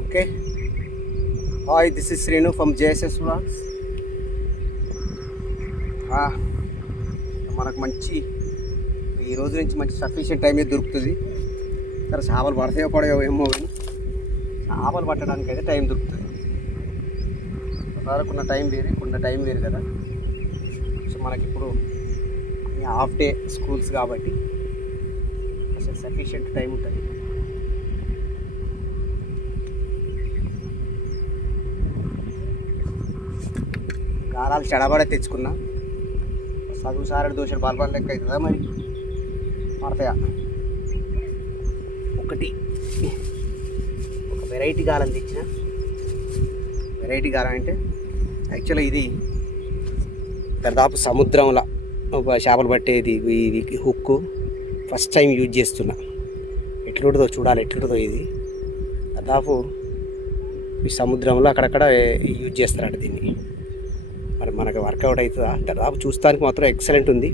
Okay, hi, this is Srinu from JSS vlogs. మనకు మంచి ఈ రోజు నుంచి మంచి సఫిషియెంట్ టైం అయితే దొరుకుతుంది. సరే, చేపలు పడతాయో పడవో ఏమో, చేపలు పట్టడానికి అయితే టైం దొరుకుతుంది. వరకున్న టైం వేరు, ఇప్పుడున్న టైం వేరు కదా. సో మనకిప్పుడు హాఫ్ డే స్కూల్స్ కాబట్టి అసలు సఫిషియెంట్ టైం ఉంటుంది. గారాలు చెడబడే తెచ్చుకున్నా. చదువు సారడి దోషాలు బాల్బాల్ లెక్క అవుతుందా మరి? పడతాయా? ఒక వెరైటీ గాలం తెచ్చిన. వెరైటీ గాలం అంటే యాక్చువల్గా ఇది దాదాపు సముద్రంలో చేపలు పట్టేది. ఇది హుక్కు ఫస్ట్ టైం యూజ్ చేస్తున్నా. ఎట్లుంటుందో చూడాలి, ఎట్లుంటుందో. ఇది దాదాపు ఈ సముద్రంలో అక్కడక్కడ యూజ్ చేస్తారట దీన్ని. మరి మనకు వర్కౌట్ అవుతుందా? దాదాపు చూస్తానికి మాత్రం ఎక్సలెంట్ ఉంది.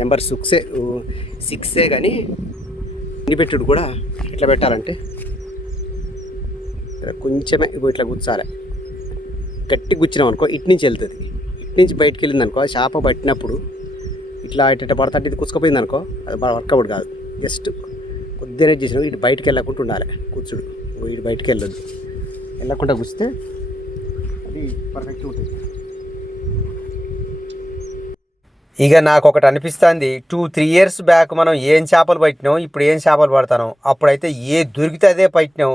నెంబర్ 6 కానీ పెట్టుడు కూడా ఎట్లా పెట్టాలంటే కొంచెమే ఇట్లా గుచ్చాలి. గట్టి గుచ్చినాం అనుకో ఇటు నుంచి వెళ్తుంది. ఇటు నుంచి బయటకు వెళ్ళింది అనుకో, చేప పట్టినప్పుడు ఇట్లా ఇట్లా పడతాంటే ఇది కుచ్చుకపోయింది అనుకో, అది వర్కౌట్ కాదు. జస్ట్ కొద్దిగా చేసినాం, ఇటు బయటకు వెళ్ళకుండా ఉండాలి కూర్చుడు. ఇటు బయటకు వెళ్ళదు, వెళ్ళకుండా కూర్చితే అది పర్ఫెక్ట్గా ఉంటుంది. ఇక నాకు ఒకటి అనిపిస్తుంది, 2-3 years బ్యాక్ మనం ఏం చేపలు పట్టినాం, ఇప్పుడు ఏం చేపలు పడతాం. అప్పుడైతే ఏ దొరికితే అదే పట్టినాం.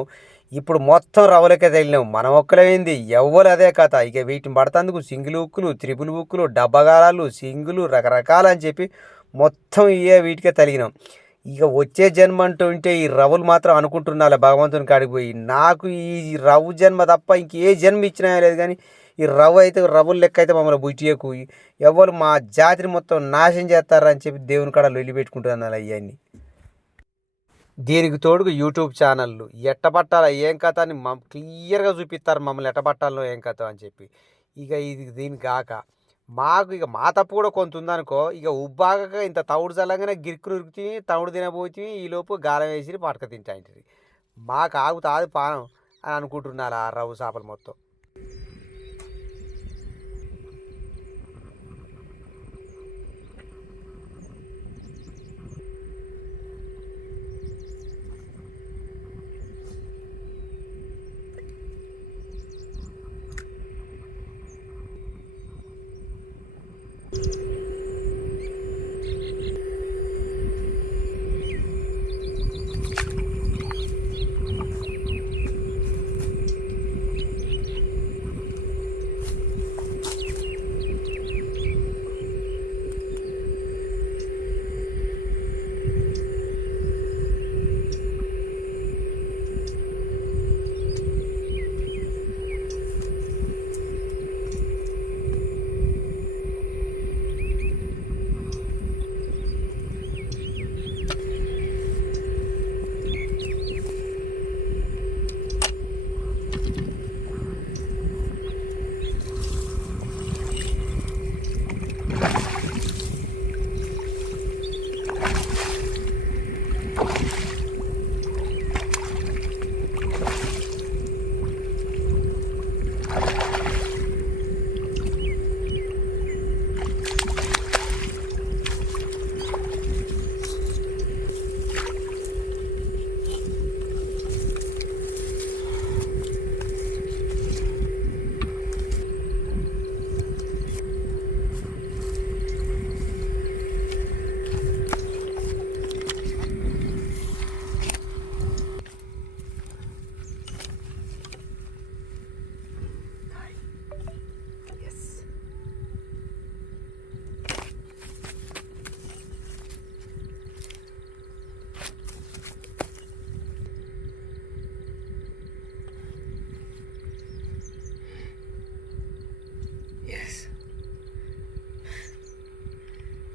ఇప్పుడు మొత్తం రవ్వలకే తగిలినాం. మనం ఒక్కలేమైంది, ఎవ్వరు అదే కథ. ఇక వీటిని పడతందుకు సింగిల్ ఉక్కులు, త్రిపుల్ ఉక్కులు, డబ్బగారాలు, సింగులు రకరకాలు అని చెప్పి మొత్తం వీటికే తగిలినాం. ఇక వచ్చే జన్మ అంటూ ఉంటే ఈ రవ్వులు మాత్రం అనుకుంటున్నాలే భగవంతుని కాడికి పోయి. నాకు ఈ రవ్వు జన్మ తప్ప ఇంకే జన్మ ఇచ్చినా లేదు. కానీ ఈ రవ్వ అయితే రవ్వుల లెక్క అయితే మమ్మల్ని బుట్టియకు, ఎవరు మా జాతిని మొత్తం నాశనం చేస్తారని చెప్పి దేవుని కాడ లొల్లి పెట్టుకుంటున్నారు అవన్నీ. దీనికి తోడుకు యూట్యూబ్ ఛానళ్ళు ఎట్టబట్టాలా ఏం కథ అని క్లియర్గా చూపిస్తారు మమ్మల్ని ఎట్టబట్టాలో ఏం కథ అని చెప్పి. ఇక ఇది దీనికి కాక మాకు ఇక మా తప్పు కూడా కొంత ఉందనుకో. ఇక ఉబ్బాగక ఇంత తవుడు చల్లగానే గిరుకులు ఉరుకుతుంది, తవుడు తినబోతుంది. ఈలోపు గాలం వేసి పడక తింటాంటిది. మాకు ఆగుతాది పానం అని అనుకుంటున్నారు ఆ రవ్వు చేపలు మొత్తం.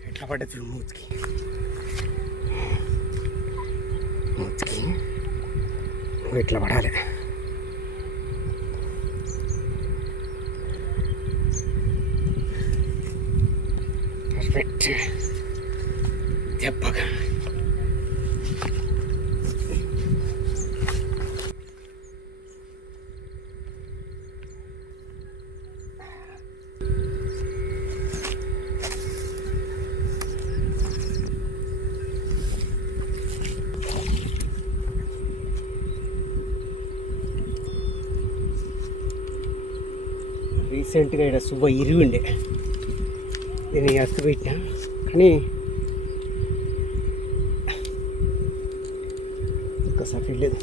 ఎట్లా పడ్డది మూతికి ఇట్లా పడాలి. పర్ఫెక్ట్ దెబ్బగా. రీసెంట్గా ఇక్కడ సుబ్బ ఇరిగిండే, నేను ఎస్తు పెట్టినా కానీ ఒక్కసారి లేదు.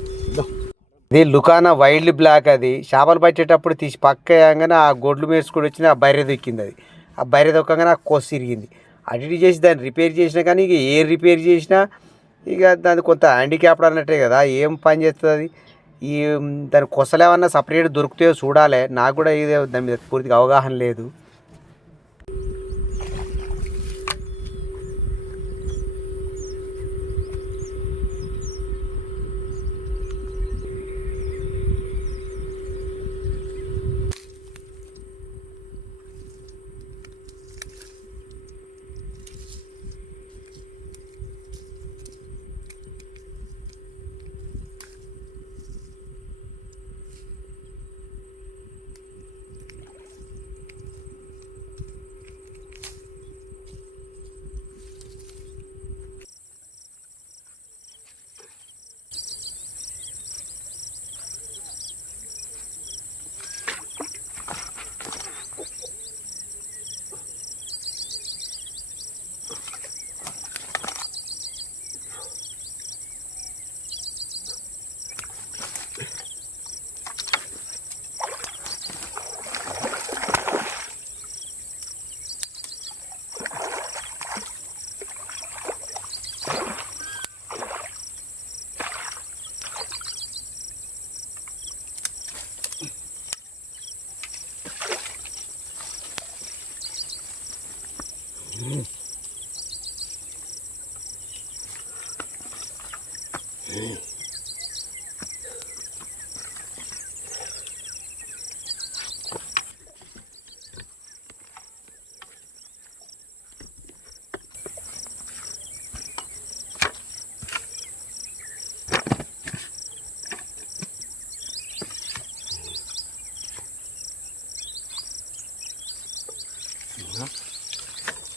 ఇది లుకానా వైల్డ్ బ్లాక్. అది చేపలు పట్టేటప్పుడు తీసి పక్క వేయగానే ఆ గొడ్లు మేసుకొని వచ్చి ఆ బైరె దొక్కింది. అది ఆ బైరె దొక్కగానే ఆ కొస్సు ఇరిగింది. అటు ఇటు చేసి దాన్ని రిపేర్ చేసినా కానీ ఇక ఏ రిపేర్ చేసినా ఇక దాని కొంత హ్యాండిక్యాప్డ్ అన్నట్టే కదా, ఏం పని చేస్తుంది అది. ఈ దాని కొసలు ఏమన్నా సపరేట్ దొరుకుతాయో చూడాలి. నాకు కూడా ఇది దాని మీద పూర్తిగా అవగాహన లేదు.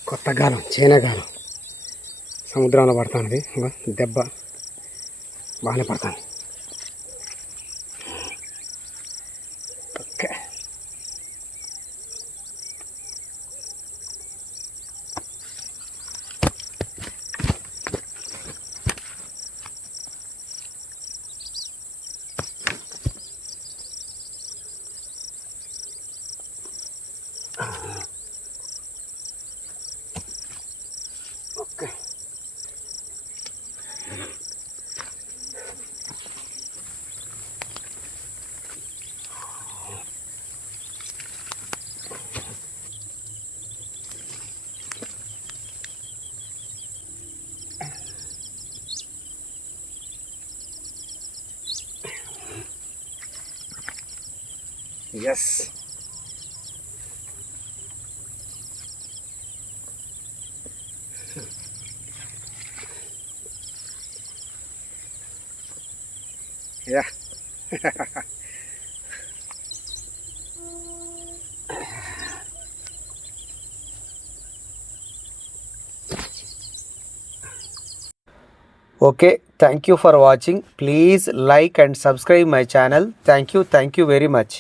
కొత్త గాలం, చైనాగాలం సముద్రంలో పడుతుంది. దెబ్బ బాగానే పడుతుంది. Okay, okay. Yes, ya. Okay, thank you for watching. Please like and subscribe my channel. Thank you very much.